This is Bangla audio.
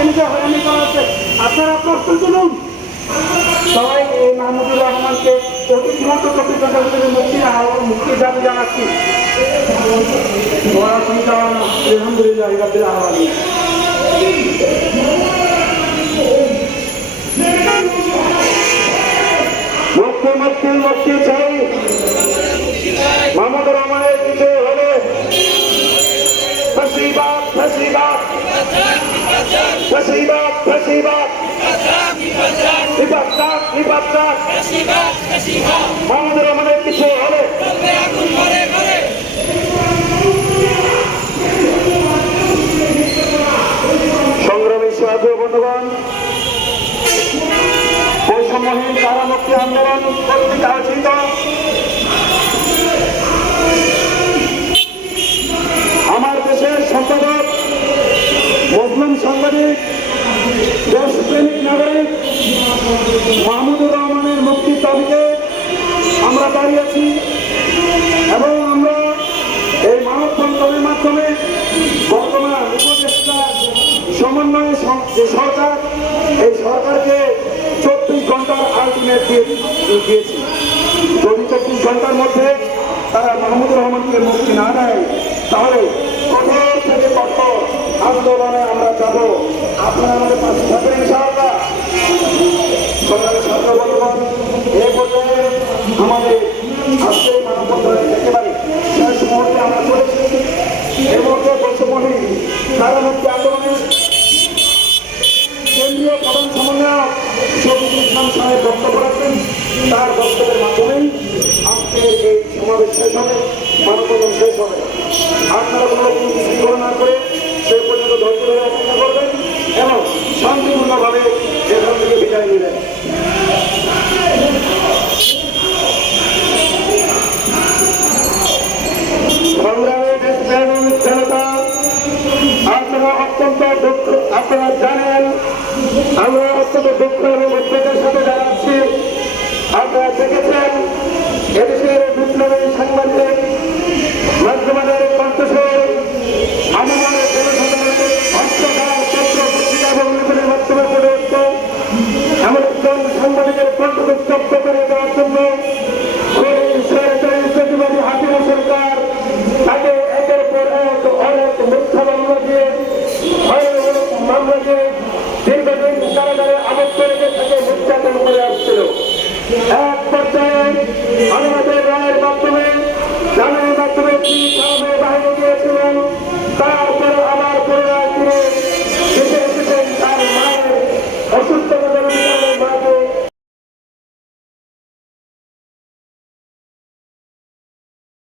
শ্রেণীতে হয়রানি করা হচ্ছে। আপনারা প্রস্তুত তুলুন। সবাই এই মাহমুদুর রহমানকে অতি দ্রুত 24 ঘন্টার ভিতরে মুক্তির দাবি জানাচ্ছি। আলহামদুলিল্লাহ রাব্বিল আলামিন। মুক্তি চাই। মাহমুদুর রহমানের কিছু হলে ফ্যাসিবাদ ফ্যাসিবাদ ফ্যাসিবাদ ফ্যাসিবাদ নিপাত নিপাত মাহমুদুর রহমানের কিছু হলে সংগ্রামী সাহায্য বন্ধুগণ, বৈষম্যহীন কারামুক্তি আন্দোলন কর্তৃক আয়োজিত আমার দেশের সম্পাদক, মুসলিম সাংবাদিক, দেশপ্রেমিক নাগরিক মাহমুদুর রহমানের মুক্তির দাবিতে আমরা দাঁড়িয়েছি এবং আমরা এই মানববন্ধনের মাধ্যমে বর্তমান উপদেষ্টা সমন্বয়ে যে সরকার, এই সরকারকে 24 ঘন্টার আলটিমেট দিয়েছি। যদি 24 ঘন্টার মধ্যে তারা মাহমুদুর রহমানকে মুক্তি না দেয় তাহলে কঠোর থেকে কঠোর আন্দোলনে আমরা যাব। আপনারা আমাদের পাশে থাকবেন ইনশাআল্লাহ। সরকারের সরকার বর্তমান এই পর্যায়ে আমাদের আজকের মানববন্ধনের একেবারে শেষ মুহূর্তে আমরা চলে এসেছি। এই মুহূর্তে বৈষম্যহীন কারামুক্তি আন্দোলনের কেন্দ্রীয় প্রধান সমন্বয়ক শফিকুল ইসলাম সাহেব বক্তব্য রাখবেন। তার বক্তব্যের মাধ্যমেই আজকের এই সমাবেশ শেষ হবে, মানববন্ধন শেষ হবে। আপনারা কোনো রকম বিশৃঙ্খলা না করে সে পর্যন্ত ধৈর্য ধরে অপেক্ষা করবেন এবং শান্তিপূর্ণভাবে এখান থেকে বিদায় নেবেন। সংগ্রামী দেশপ্রেমিক জনতা, আপনারা অত্যন্ত দুঃখ, আপনারা জানেন আমরা অত্যন্ত দুঃখ এবং উদ্বেগের সাথে জানাচ্ছি। আপনারা দেখেছেন এদেশের বিপ্লবী সাংবাদিক মাধ্যমের কণ্ঠস্বর আমাদের জনসাধারণের হস্তকার পত্র পত্রিকা এবং লিখনের মাধ্যমে পড়ে উঠত। এমন একজন সাংবাদিকের কণ্ঠকে স্তব্ধ করে দেওয়ার জন্য হাসিনা সরকার তাকে একের পর এক অনেক মিথ্যা মামলা দিয়ে দীর্ঘদিন কারাগারে আবদ্ধ রেখে তাকে নির্যাতন করে আসছিল। এক পর্যায়ে আমাদের রায়ের মাধ্যমে জামিনের মাধ্যমে কি কারণে বাইরে গিয়েছিলেন, তারপরে আবার